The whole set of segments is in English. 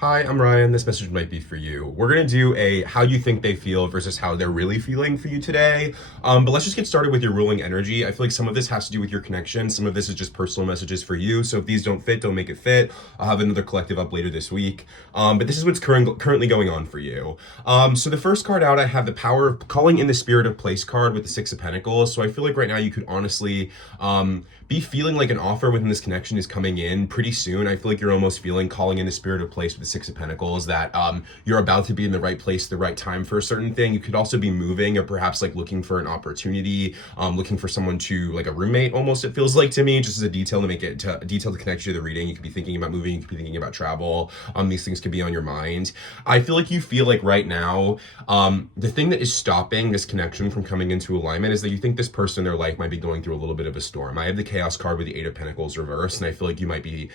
Hi, I'm Ryan. This message might be for you. We're going to do a how you think they feel versus how they're really feeling for you today. But let's just get started with your ruling energy. I feel like some of this has to do with your connection. Some of this is just personal messages for you. So if these don't fit, don't make it fit. I'll have another collective up later this week. But this is what's currently going on for you. So the first card out, I have the power of calling in the spirit of place card with the Six of Pentacles. So I feel like right now you could honestly be feeling like an offer within this connection is coming in pretty soon. I feel like you're almost feeling calling in the spirit of place with the Six of Pentacles, that you're about to be in the right place, the right time for a certain thing. You could also be moving or perhaps like looking for an opportunity, looking for someone to, like a roommate almost, it feels like to me, just as a detail to make it to a detail to connect you to the reading. You could be thinking about moving, you could be thinking about travel. These things could be on your mind. I feel like you feel like right now, the thing that is stopping this connection from coming into alignment is that you think this person in their life might be going through a little bit of a storm. I have the Chaos card with the Eight of Pentacles reversed, and I feel like you might be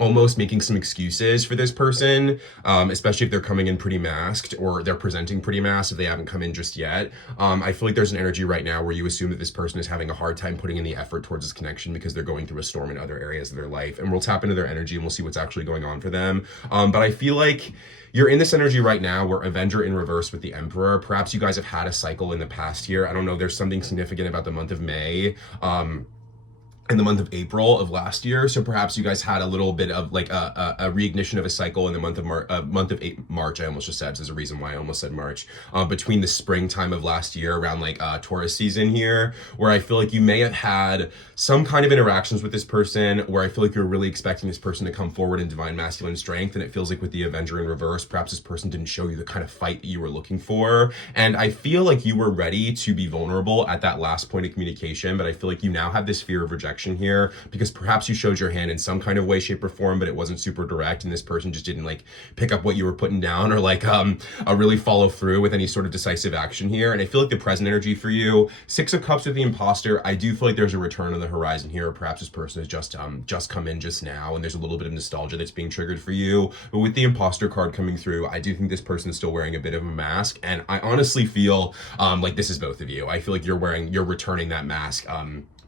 almost making some excuses for this person, especially if they're coming in pretty masked or they're presenting pretty masked if they haven't come in just yet. I feel like there's an energy right now where you assume that this person is having a hard time putting in the effort towards this connection because they're going through a storm in other areas of their life. And we'll tap into their energy and we'll see what's actually going on for them. But I feel like you're in this energy right now where Avenger in reverse with the Emperor. Perhaps you guys have had a cycle in the past here. I don't know. There's something significant about the month of May. In the month of April of last year, so perhaps you guys had a little bit of like a reignition of a cycle in the month of March. I almost just said, there's a reason why I almost said March. Between the springtime of last year, around like Taurus season here, where I feel like you may have had some kind of interactions with this person, where I feel like you're really expecting this person to come forward in divine masculine strength, and it feels like with the Avenger in reverse, perhaps this person didn't show you the kind of fight that you were looking for. And I feel like you were ready to be vulnerable at that last point of communication, but I feel like you now have this fear of rejection here because perhaps you showed your hand in some kind of way, shape, or form, but it wasn't super direct, and this person just didn't like pick up what you were putting down or like really follow through with any sort of decisive action here. And I feel like the present energy for you, Six of Cups with the Imposter, I do feel like there's a return on the horizon here, or perhaps this person has just come in just now and there's a little bit of nostalgia that's being triggered for you. But with the Imposter card coming through, I do think this person is still wearing a bit of a mask, and I honestly feel like this is both of you. I feel like you're returning that mask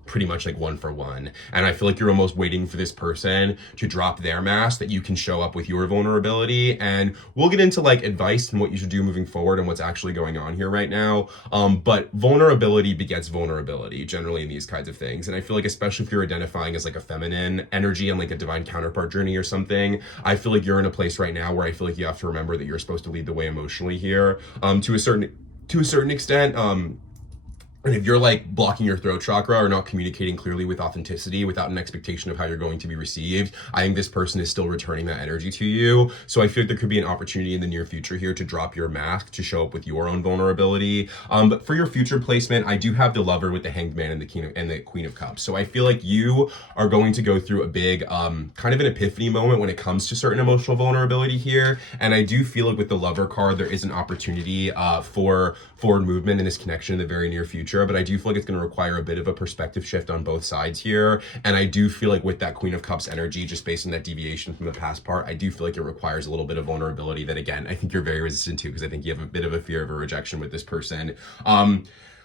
pretty much like one for one. And I feel like you're almost waiting for this person to drop their mask that you can show up with your vulnerability. And we'll get into like advice and what you should do moving forward and what's actually going on here right now. But vulnerability begets vulnerability generally in these kinds of things. And I feel like, especially if you're identifying as like a feminine energy and like a divine counterpart journey or something, I feel like you're in a place right now where I feel like you have to remember that you're supposed to lead the way emotionally here, to a certain extent. And if you're like blocking your throat chakra or not communicating clearly with authenticity without an expectation of how you're going to be received, I think this person is still returning that energy to you. So I feel like there could be an opportunity in the near future here to drop your mask, to show up with your own vulnerability. But for your future placement, I do have the Lover with the Hanged Man and the Queen of Cups. So I feel like you are going to go through a big kind of an epiphany moment when it comes to certain emotional vulnerability here. And I do feel like with the Lover card, there is an opportunity for forward movement in this connection in the very near future. But I do feel like it's going to require a bit of a perspective shift on both sides here. And I do feel like with that Queen of Cups energy, just based on that deviation from the past part, I do feel like it requires a little bit of vulnerability that, again, I think you're very resistant to, because I think you have a bit of a fear of a rejection with this person.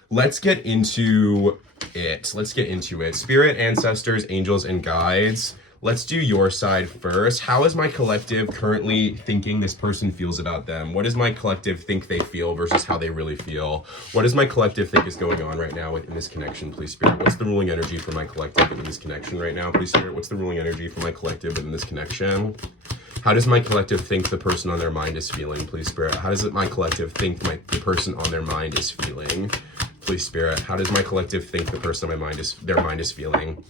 Let's get into it. Spirit, ancestors, angels, and guides. Let's do your side first. How is my collective currently thinking this person feels about them? What does my collective think they feel versus how they really feel? What does my collective think is going on right now within this connection, please, Spirit? What's the ruling energy for my collective within this connection right now, please, Spirit? What's the ruling energy for my collective within this connection? How does my collective think the person on their mind is feeling, please, Spirit? How does my collective think the person on their mind is feeling, please, Spirit? How does my collective think the person on their mind is feeling?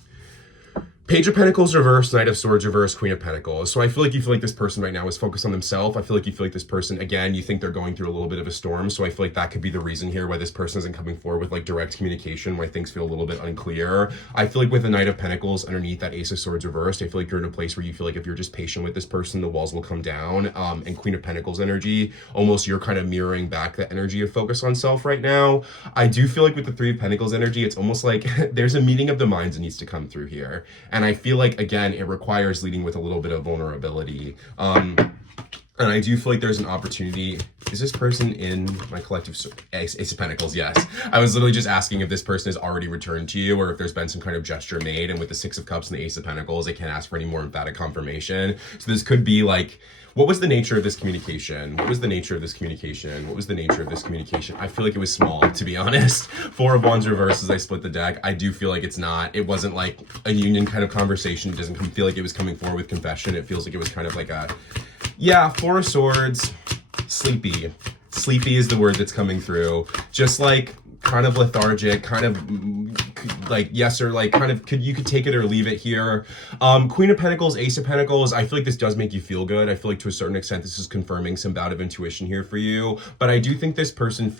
Page of Pentacles reverse, Knight of Swords reverse, Queen of Pentacles. So I feel like you feel like this person right now is focused on themselves. I feel like you feel like this person, again, you think they're going through a little bit of a storm. So I feel like that could be the reason here why this person isn't coming forward with like direct communication, why things feel a little bit unclear. I feel like with the Knight of Pentacles underneath that Ace of Swords reversed, I feel like you're in a place where you feel like if you're just patient with this person, the walls will come down. And Queen of Pentacles energy, almost you're kind of mirroring back the energy of focus on self right now. I do feel like with the Three of Pentacles energy, it's almost like there's a meeting of the minds that needs to come through here. And I feel like, again, it requires leading with a little bit of vulnerability. And I do feel like there's an opportunity Is this person in my collective Ace of Pentacles? Yes. I was literally just asking if this person has already returned to you or if there's been some kind of gesture made. And with the Six of Cups and the Ace of Pentacles, I can't ask for any more emphatic confirmation. So this could be like, what was the nature of this communication? What was the nature of this communication? What was the nature of this communication? I feel like it was small, to be honest. Four of Wands reversed as I split the deck. I do feel like it's not. It wasn't like a union kind of conversation. It doesn't feel like it was coming forward with confession. It feels like it was kind of like a, yeah, Four of Swords, sleepy. Sleepy is the word that's coming through. Just like kind of lethargic, kind of like yes or like kind of you could take it or leave it here. Queen of Pentacles, Ace of Pentacles, I feel like this does make you feel good. I feel like to a certain extent this is confirming some bout of intuition here for you, but I do think this person's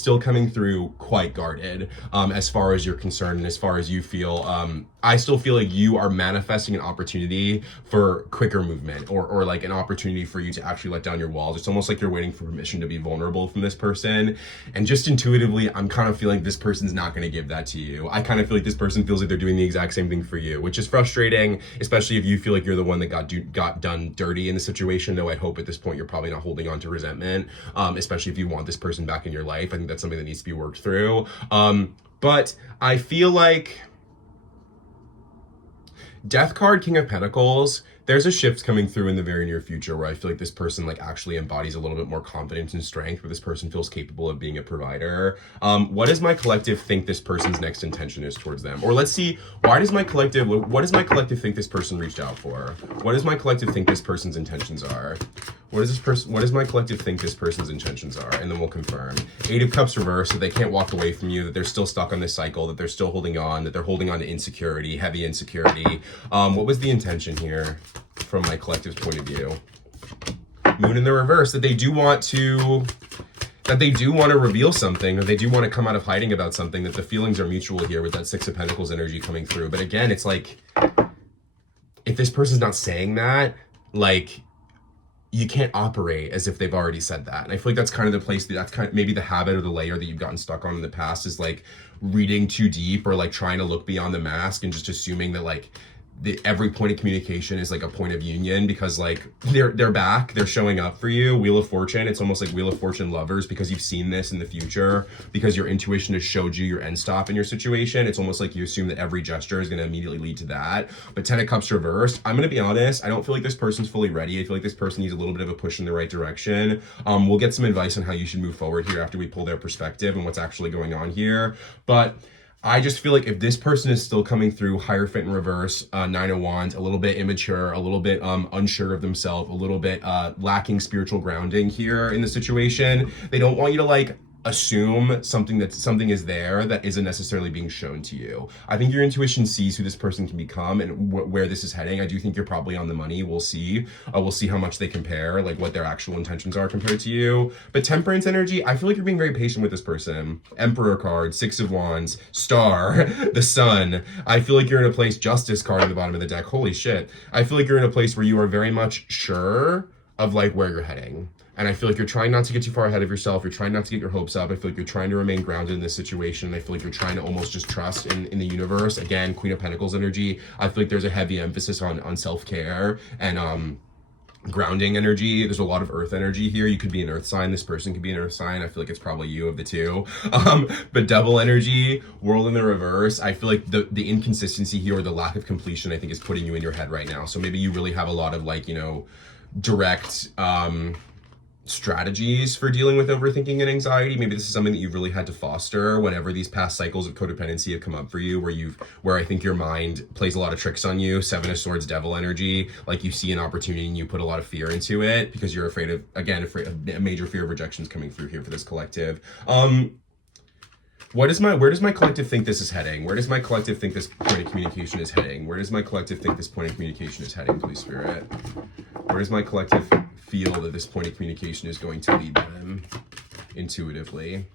still coming through quite guarded as far as you're concerned and as far as you feel. I still feel like you are manifesting an opportunity for quicker movement or like an opportunity for you to actually let down your walls. It's almost like you're waiting for permission to be vulnerable from this person. And just intuitively, I'm kind of feeling this person's not going to give that to you. I kind of feel like this person feels like they're doing the exact same thing for you, which is frustrating, especially if you feel like you're the one that got done dirty in the situation, though I hope at this point you're probably not holding on to resentment, especially if you want this person back in your life. I think that's something that needs to be worked through. But I feel like Death card, King of Pentacles, there's a shift coming through in the very near future where I feel like this person like actually embodies a little bit more confidence and strength, where this person feels capable of being a provider. What does my collective think this person's next intention is towards them? Or let's see, what does my collective think this person reached out for? What does my collective think this person's intentions are? What does my collective think this person's intentions are? And then we'll confirm. Eight of Cups reversed, that they can't walk away from you, that they're still stuck on this cycle, that they're still holding on, that they're holding on to insecurity, heavy insecurity. What was the intention here from my collective's point of view? Moon in the reverse, that they do want to reveal something, or they do want to come out of hiding about something, that the feelings are mutual here with that Six of Pentacles energy coming through. But again, it's like, if this person's not saying that, like, you can't operate as if they've already said that. And I feel like that's kind of the place that's kind of maybe the habit or the layer that you've gotten stuck on in the past, is like reading too deep or like trying to look beyond the mask and just assuming that like every point of communication is like a point of union, because like they're back, they're showing up for you. Wheel of Fortune, it's almost like Wheel of Fortune lovers, because you've seen this in the future, because your intuition has showed you your end stop in your situation. It's almost like you assume that every gesture is going to immediately lead to that. But Ten of Cups reversed, I'm going to be honest, I don't feel like this person's fully ready. I feel like this person needs a little bit of a push in the right direction. We'll get some advice on how you should move forward here after we pull their perspective and what's actually going on here. But I just feel like if this person is still coming through Hierophant in reverse, Nine of Wands, a little bit immature, a little bit unsure of themselves, a little bit lacking spiritual grounding here in the situation, they don't want you to like assume something is there that isn't necessarily being shown to you. I think your intuition sees who this person can become and where this is heading. I do think you're probably on the money. We'll see. We'll see how much they compare, like what their actual intentions are compared to you. But Temperance energy, I feel like you're being very patient with this person. Emperor card, Six of Wands, Star, the Sun. I feel like you're in a place, Justice card at the bottom of the deck. Holy shit. I feel like you're in a place where you are very much sure of like where you're heading. And I feel like you're trying not to get too far ahead of yourself. You're trying not to get your hopes up. I feel like you're trying to remain grounded in this situation. I feel like you're trying to almost just trust in the universe. Again, Queen of Pentacles energy. I feel like there's a heavy emphasis on self-care and grounding energy. There's a lot of earth energy here. You could be an earth sign. This person could be an earth sign. I feel like it's probably you of the two. But Devil energy, World in the reverse. I feel like the inconsistency here, or the lack of completion, I think is putting you in your head right now. So maybe you really have a lot of like, you know, direct strategies for dealing with overthinking and anxiety. Maybe this is something that you've really had to foster whenever these past cycles of codependency have come up for you, where I think your mind plays a lot of tricks on you. Seven of Swords, Devil energy, like you see an opportunity and you put a lot of fear into it because you're afraid of a major fear of rejections coming through here for this collective. Where does my collective think this is heading? Where does my collective think this point of communication is heading? Where does my collective think this point of communication is heading, please, Spirit? Where does my collective feel that this point of communication is going to lead them intuitively?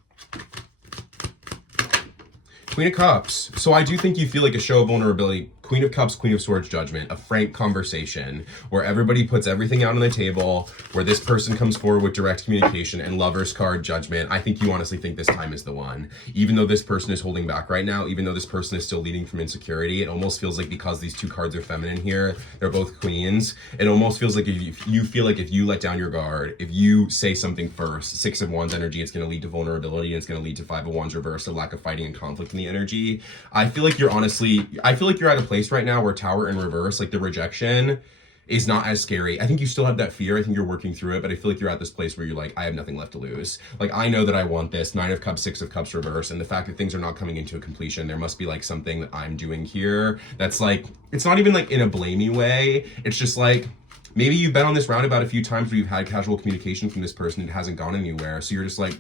Queen of Cups. So I do think you feel like a show of vulnerability. Queen of Cups, Queen of Swords, Judgment, a frank conversation where everybody puts everything out on the table, where this person comes forward with direct communication, and Lover's card, Judgment. I think you honestly think this time is the one. Even though this person is holding back right now, even though this person is still leading from insecurity, it almost feels like because these two cards are feminine here, they're both queens, it almost feels like if you feel like if you let down your guard, if you say something first, Six of Wands energy, it's going to lead to vulnerability, and it's going to lead to Five of Wands reverse, a lack of fighting and conflict in the energy. I feel like you're at a place right now where Tower in reverse, like the rejection is not as scary. I think you still have that fear. I think you're working through it, but I feel like you're at this place where you're like, I have nothing left to lose. Like, I know that I want this. Nine of Cups, Six of Cups reverse, and the fact that things are not coming into a completion, there must be like something that I'm doing here that's like, it's not even like in a blamey way. It's just like, maybe you've been on this roundabout a few times where you've had casual communication from this person. It hasn't gone anywhere. So you're just like,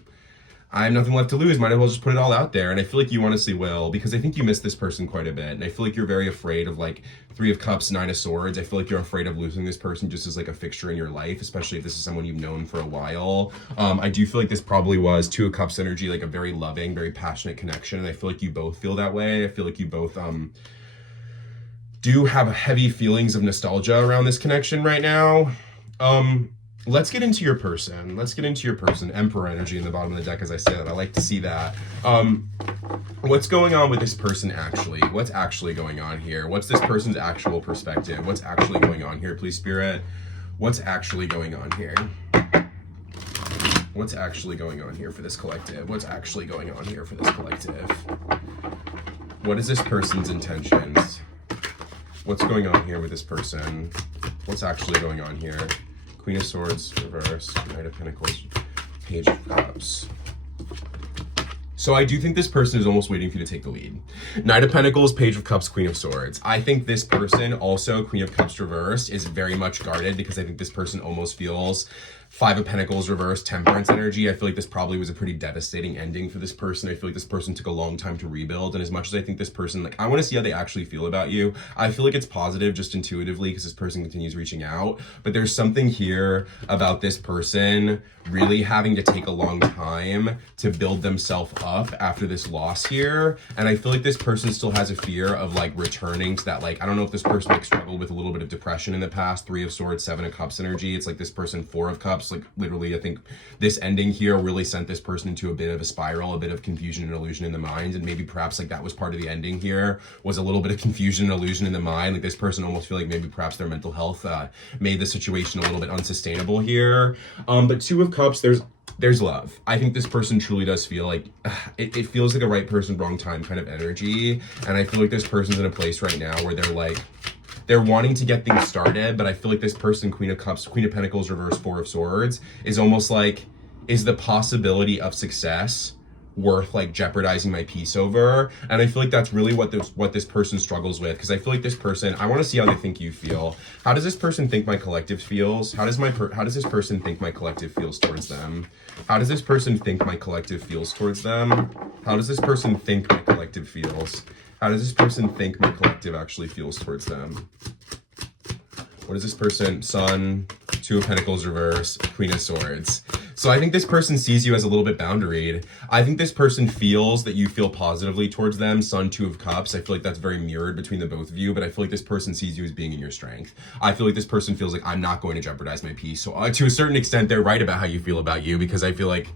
I have nothing left to lose. Might as well just put it all out there. And I feel like you honestly will, because I think you miss this person quite a bit. And I feel like you're very afraid of like Three of Cups, Nine of Swords. I feel like you're afraid of losing this person just as like a fixture in your life, especially if this is someone you've known for a while. I do feel like this probably was Two of Cups energy, like a very loving, very passionate connection. And I feel like you both feel that way. I feel like you both do have heavy feelings of nostalgia around this connection right now. Let's get into your person. Emperor energy in the bottom of the deck, as I say that. I like to see that. What's going on with this person actually? What's actually going on here? What's this person's actual perspective? What's actually going on here, please, Spirit? What's actually going on here? What's actually going on here for this collective? What's actually going on here for this collective? What is this person's intentions? What's going on here with this person? What's actually going on here? Queen of Swords, reverse, Knight of Pentacles, Page of Cups. So I do think this person is almost waiting for you to take the lead. Knight of Pentacles, Page of Cups, Queen of Swords. I think this person, also Queen of Cups reversed, is very much guarded because I think this person almost feels Five of Pentacles reversed, Temperance energy. I feel like this probably was a pretty devastating ending for this person. I feel like this person took a long time to rebuild. And as much as I think this person, like, I want to see how they actually feel about you. I feel like it's positive just intuitively because this person continues reaching out. But there's something here about this person really having to take a long time to build themselves up after this loss here. And I feel like this person still has a fear of like returning to that, like, I don't know if this person like struggled with a little bit of depression in the past. Three of Swords, Seven of Cups energy. It's like this person, Four of Cups. Like literally, I think this ending here really sent this person into a bit of a spiral, a bit of confusion and illusion in the mind. And maybe perhaps like that was part of the ending here, was a little bit of confusion and illusion in the mind. Like this person almost feel like maybe perhaps their mental health made the situation a little bit unsustainable here. But Two of Cups, there's love. I think this person truly does feel like it feels like a right person, wrong time kind of energy. And I feel like this person's in a place right now where they're wanting to get things started, but I feel like this person, Queen of Cups, Queen of Pentacles, reverse, Four of Swords, is almost like, is the possibility of success worth like jeopardizing my peace over? And I feel like that's really what this person struggles with, because I feel like this person, I want to see how they think you feel. How does this person think my collective feels? How does this person think my collective feels towards them? How does this person think my collective feels towards them? How does this person think my collective feels? How does this person think my collective actually feels towards them? What is this person? Sun, Two of Pentacles reverse, Queen of Swords. So I think this person sees you as a little bit boundaried. I think this person feels that you feel positively towards them. Sun, Two of Cups. I feel like that's very mirrored between the both of you, but I feel like this person sees you as being in your strength. I feel like this person feels like I'm not going to jeopardize my peace. So to a certain extent, they're right about how you feel about you, because I feel like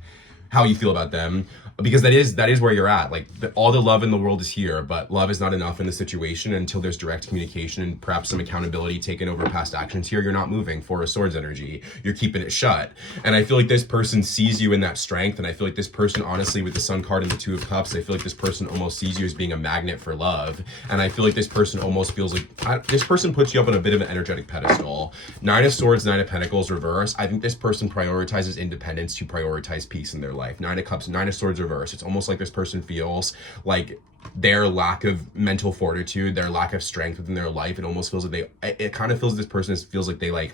how you feel about them, because that is where you're at. Like all the love in the world is here, but love is not enough in the situation until there's direct communication and perhaps some accountability taken over past actions here. You're not moving. Four of Swords energy. You're keeping it shut. And I feel like this person sees you in that strength. And I feel like this person, honestly, with the Sun card and the Two of Cups, I feel like this person almost sees you as being a magnet for love. And I feel like this person almost feels like this person puts you up on a bit of an energetic pedestal. Nine of Swords, Nine of Pentacles reverse. I think this person prioritizes independence to prioritize peace in their life. Nine of Cups, Nine of Swords reverse. It's almost like this person feels like their lack of mental fortitude, their lack of strength within their life, it almost feels like it kind of feels this person feels like they like,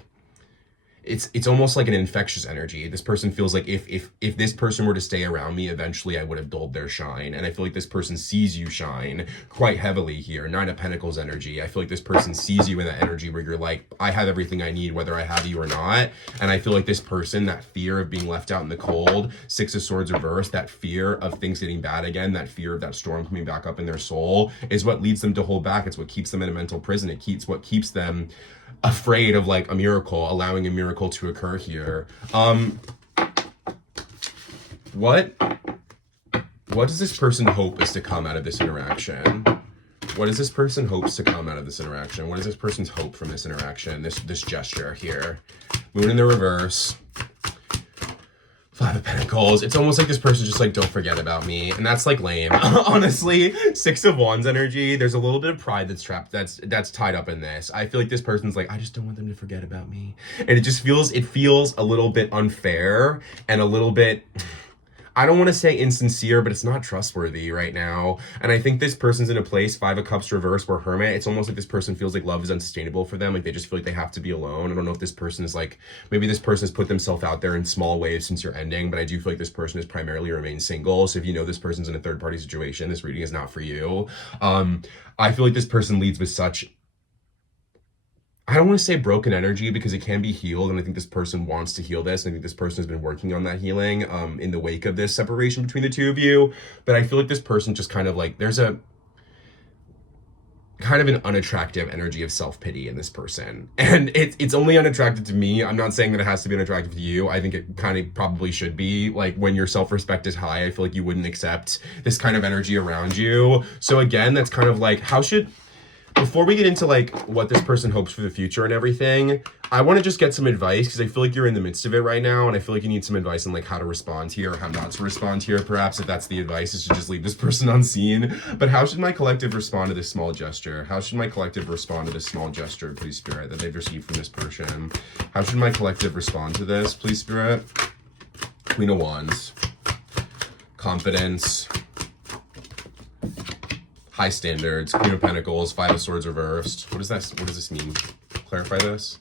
it's almost like an infectious energy. This person feels like if this person were to stay around me, eventually I would have dulled their shine. And I feel like this person sees you shine quite heavily here. Nine of Pentacles energy. I feel like this person sees you in that energy where you're like, I have everything I need, whether I have you or not. And I feel like this person, that fear of being left out in the cold, Six of Swords reversed, that fear of things getting bad again, that fear of that storm coming back up in their soul is what leads them to hold back. It's what keeps them in a mental prison. What keeps them afraid of like a miracle, allowing a miracle to occur here. What does this person hope is to come out of this interaction? What does this person hopes to come out of this interaction? What is this person's hope from this interaction, this gesture here? Moon in the reverse. Five of Pentacles. It's almost like this person's just like, don't forget about me. And that's like lame. Honestly, Six of Wands energy. There's a little bit of pride that's trapped, that's tied up in this. I feel like this person's like, I just don't want them to forget about me. And it feels a little bit unfair and a little bit, I don't want to say insincere, but it's not trustworthy right now. And I think this person's in a place, Five of Cups reverse, where Hermit, it's almost like this person feels like love is unsustainable for them. Like they just feel like they have to be alone. I don't know if this person is like, maybe this person has put themselves out there in small ways since you're ending, but I do feel like this person has primarily remained single. So if you know this person's in a third party situation, this reading is not for you. I feel like this person leads with such, I don't want to say broken energy because it can be healed. And I think this person wants to heal this. I think this person has been working on that healing in the wake of this separation between the two of you. But I feel like this person just kind of like, there's a kind of an unattractive energy of self-pity in this person. And it's only unattractive to me. I'm not saying that it has to be unattractive to you. I think it kind of probably should be. Like when your self-respect is high, I feel like you wouldn't accept this kind of energy around you. So again, that's kind of like, before we get into like what this person hopes for the future and everything, I want to just get some advice because I feel like you're in the midst of it right now and I feel like you need some advice on like how to respond here or how not to respond here. Perhaps if that's the advice, is to just leave this person unseen. But how should my collective respond to this small gesture? How should my collective respond to this small gesture, please, Spirit, that they've received from this person? How should my collective respond to this, please, Spirit? Queen of Wands. Confidence. High standards, Queen of Pentacles, Five of Swords reversed. What does this mean? Clarify this.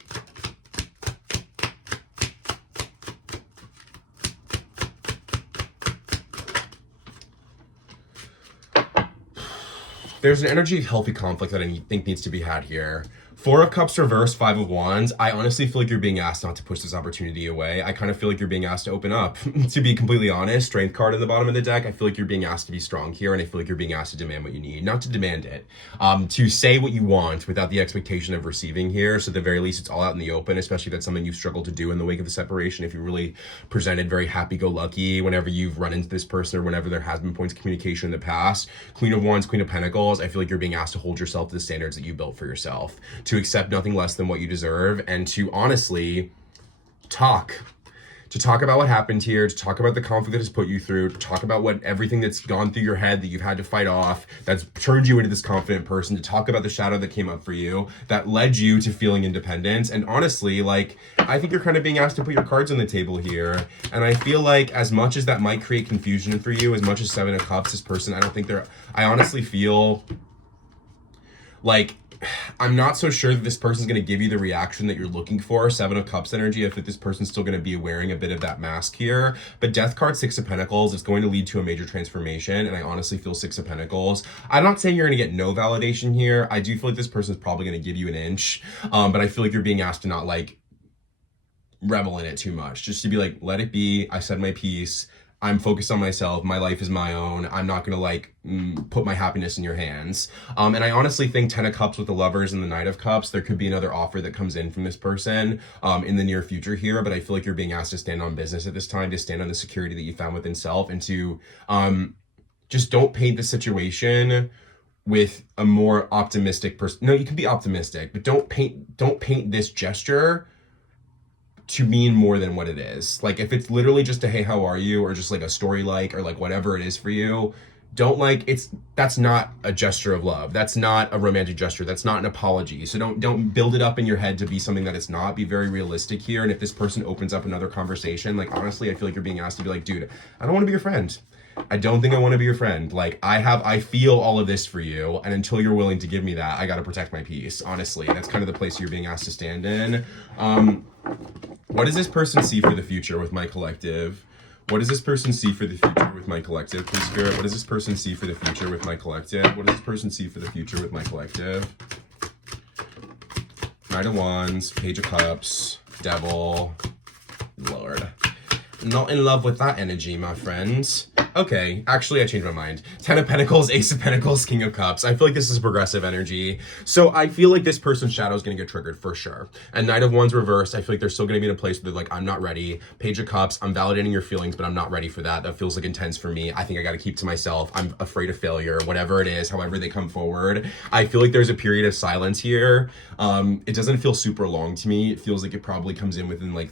There's an energy of healthy conflict that I think needs to be had here. Four of Cups reversed, Five of Wands. I honestly feel like you're being asked not to push this opportunity away. I kind of feel like you're being asked to open up. To be completely honest, Strength card in the bottom of the deck, I feel like you're being asked to be strong here, and I feel like you're being asked to demand what you need. Not to demand it. To say what you want without the expectation of receiving here. So at the very least, it's all out in the open, especially if that's something you've struggled to do in the wake of the separation. If you really presented very happy-go-lucky whenever you've run into this person or whenever there has been points of communication in the past. Queen of Wands, Queen of Pentacles, I feel like you're being asked to hold yourself to the standards that you built for yourself. To accept nothing less than what you deserve, and to honestly talk about what happened here, to talk about the conflict that has put you through, to talk about what everything that's gone through your head that you've had to fight off, that's turned you into this confident person, to talk about the shadow that came up for you, that led you to feeling independence. And honestly, like, I think you're kind of being asked to put your cards on the table here. And I feel like as much as that might create confusion for you, as much as Seven of Cups, this person, I honestly feel like I'm not so sure that this person's going to give you the reaction that you're looking for. Seven of Cups energy, if this person's still going to be wearing a bit of that mask here. But Death card, Six of Pentacles, it's going to lead to a major transformation. And I honestly feel Six of Pentacles. I'm not saying you're going to get no validation here. I do feel like this person's probably going to give you an inch. But I feel like you're being asked to not like revel in it too much. Just to be like, let it be. I said my piece. I'm focused on myself. My life is my own. I'm not going to like put my happiness in your hands. And I honestly think 10 of Cups with the Lovers and the Knight of Cups, there could be another offer that comes in from this person in the near future here. But I feel like you're being asked to stand on business at this time, to stand on the security that you found within self, and to just don't paint the situation with a more optimistic person. No, you can be optimistic, but don't paint this gesture to mean more than what it is. Like if it's literally just a hey, how are you, or just like a story like, or like whatever it is for you, that's not a gesture of love. That's not a romantic gesture. That's not an apology. So don't build it up in your head to be something that it's not. Be very realistic here. And if this person opens up another conversation, like honestly, I feel like you're being asked to be like, dude, I don't want to be your friend. I don't think I want to be your friend. Like I feel all of this for you. And until you're willing to give me that, I got to protect my peace, honestly. And that's kind of the place you're being asked to stand in. What does this person see for the future with my collective? What does this person see for the future with my collective, please, Spirit? What does this person see for the future with my collective? What does this person see for the future with my collective? Knight of Wands, Page of Cups, Devil, Lord. Not in love with that energy, my friends. Okay, actually I changed my mind. 10 of Pentacles, Ace of Pentacles, King of Cups. I feel like this is progressive energy. So I feel like this person's shadow is going to get triggered for sure. And Knight of Wands reversed, I feel like they're still going to be in a place where they're like, I'm not ready. Page of Cups, I'm validating your feelings, but I'm not ready for that. That feels like intense for me. I think I got to keep to myself. I'm afraid of failure, whatever it is, however they come forward. I feel like there's a period of silence here. It doesn't feel super long to me. It feels like it probably comes in within like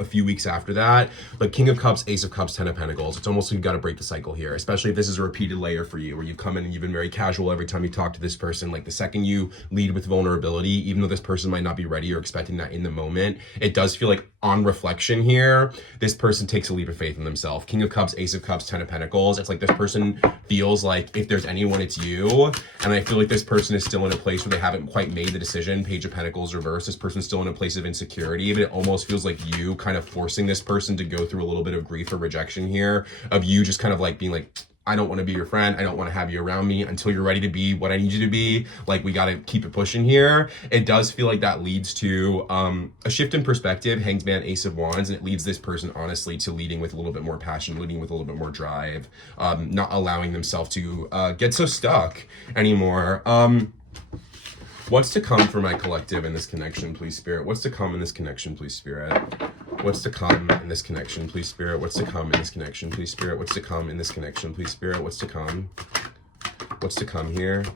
a few weeks after that. But King of Cups, Ace of Cups, 10 of Pentacles. It's almost like you've got to break the cycle here, especially if this is a repeated layer for you, where you've come in and you've been very casual every time you talk to this person. Like the second you lead with vulnerability, even though this person might not be ready or expecting that in the moment, it does feel like on reflection here, this person takes a leap of faith in themselves. King of Cups, Ace of Cups, 10 of Pentacles. It's like this person feels like if there's anyone, it's you. And I feel like this person is still in a place where they haven't quite made the decision. Page of Pentacles reverse. This person's still in a place of insecurity, but it almost feels like you kind of forcing this person to go through a little bit of grief or rejection here, of you just kind of like being like, I don't want to be your friend. I don't want to have you around me until you're ready to be what I need you to be. Like, we got to keep it pushing here. It does feel like that leads to a shift in perspective. Hanged Man, Ace of Wands, and it leads this person honestly to leading with a little bit more passion, leading with a little bit more drive, not allowing themselves to get so stuck anymore. What's to come for my collective in this connection, please, Spirit? What's to come in this connection, please, Spirit? What's to come in this connection, please, Spirit? What's to come in this connection, please, Spirit? What's to come in this connection, please, Spirit? What's to come? What's to come here?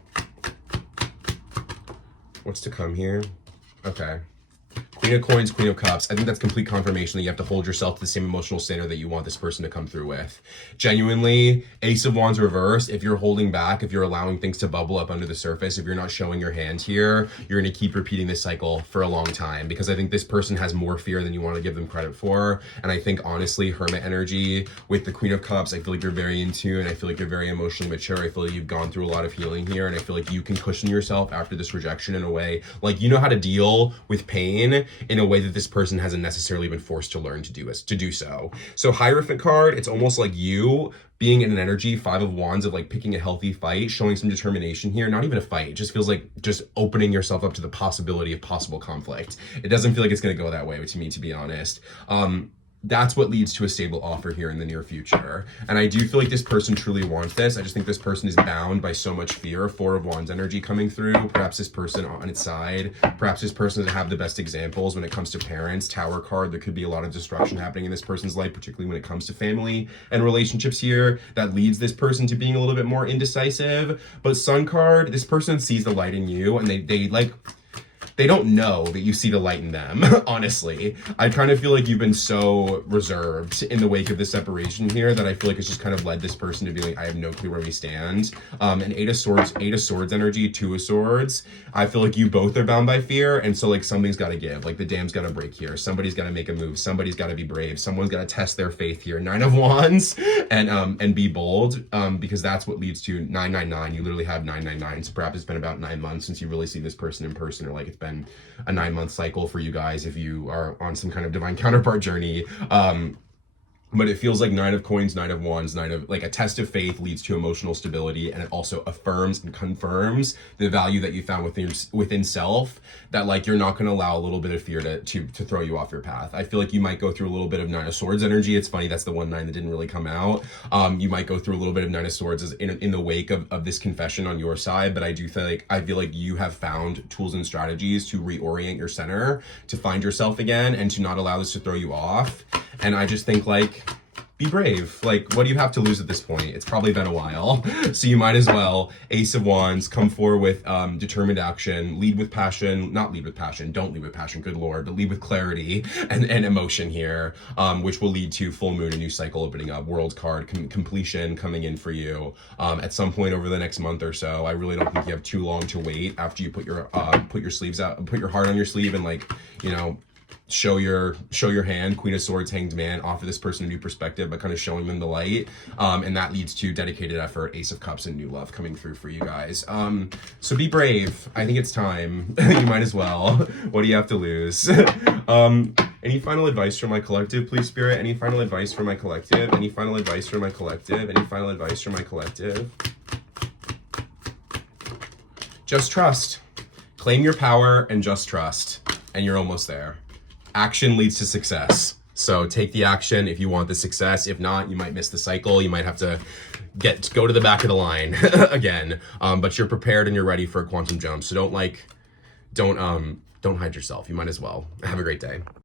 What's to come here? Okay. Queen of Coins, Queen of Cups. I think that's complete confirmation that you have to hold yourself to the same emotional standard that you want this person to come through with. Genuinely, Ace of Wands reversed. If you're holding back, if you're allowing things to bubble up under the surface, if you're not showing your hand here, you're going to keep repeating this cycle for a long time, because I think this person has more fear than you want to give them credit for. And I think, honestly, Hermit energy with the Queen of Cups, I feel like you're very in tune. I feel like you're very emotionally mature. I feel like you've gone through a lot of healing here, and I feel like you can cushion yourself after this rejection in a way, like you know how to deal with pain in a way that this person hasn't necessarily been forced to learn to do so. So Hierophant card, it's almost like you being in an energy, 5 of Wands, of like picking a healthy fight, showing some determination here. Not even a fight, it just feels like just opening yourself up to the possibility of possible conflict. It doesn't feel like it's going to go that way to me, to be honest. That's what leads to a stable offer here in the near future. And I do feel like this person truly wants this. I just think this person is bound by so much fear. 4 of Wands energy coming through. Perhaps this person on its side. Perhaps this person doesn't have the best examples when it comes to parents. Tower card, there could be a lot of destruction happening in this person's life, particularly when it comes to family and relationships here. That leads this person to being a little bit more indecisive. But Sun card, this person sees the light in you, and they don't know that you see the light in them, honestly. I kind of feel like you've been so reserved in the wake of the separation here that I feel like it's just kind of led this person to be like, I have no clue where we stand. And 8 of Swords energy, 2 of Swords. I feel like you both are bound by fear, and so like something's got to give. Like the dam's got to break here. Somebody's got to make a move. Somebody's got to be brave. Someone's got to test their faith here. 9 of Wands and be bold, because that's what leads to 999. You literally have 999. So perhaps it's been about 9 months since you really see this person in person, or like it's been a 9-month cycle for you guys if you are on some kind of divine counterpart journey. But it feels like 9 of Coins, 9 of Wands, 9 of like a test of faith leads to emotional stability, and it also affirms and confirms the value that you found within self, that like you're not going to allow a little bit of fear to throw you off your path. I feel like you might go through a little bit of 9 of Swords energy. It's funny, that's the 1 9 that didn't really come out. You might go through a little bit of 9 of Swords as in the wake of this confession on your side, but I feel like you have found tools and strategies to reorient your center, to find yourself again, and to not allow this to throw you off. And I just think like, be brave. Like, what do you have to lose at this point? It's probably been a while. So you might as well, Ace of Wands, come forward with determined action, lead with passion, not lead with passion, don't lead with passion, good Lord, but lead with clarity and emotion here, which will lead to full moon, a new cycle opening up, World card, completion coming in for you at some point over the next month or so. I really don't think you have too long to wait after you put your sleeves out, put your heart on your sleeve, and like, you know, show your hand. Queen of Swords, Hanged Man, offer this person a new perspective by kind of showing them the light, and that leads to dedicated effort, Ace of Cups, and new love coming through for you guys. So be brave. I think it's time. You might as well. What do you have to lose? Any final advice for my collective, please, Spirit? Any final advice for my collective? Any final advice for my collective? Any final advice for my collective? Just trust. Claim your power and just trust. And you're almost there. Action leads to success. So take the action if you want the success. If not, you might miss the cycle. You might have to go to the back of the line again. But you're prepared and you're ready for a quantum jump. So don't hide yourself. You might as well. Have a great day.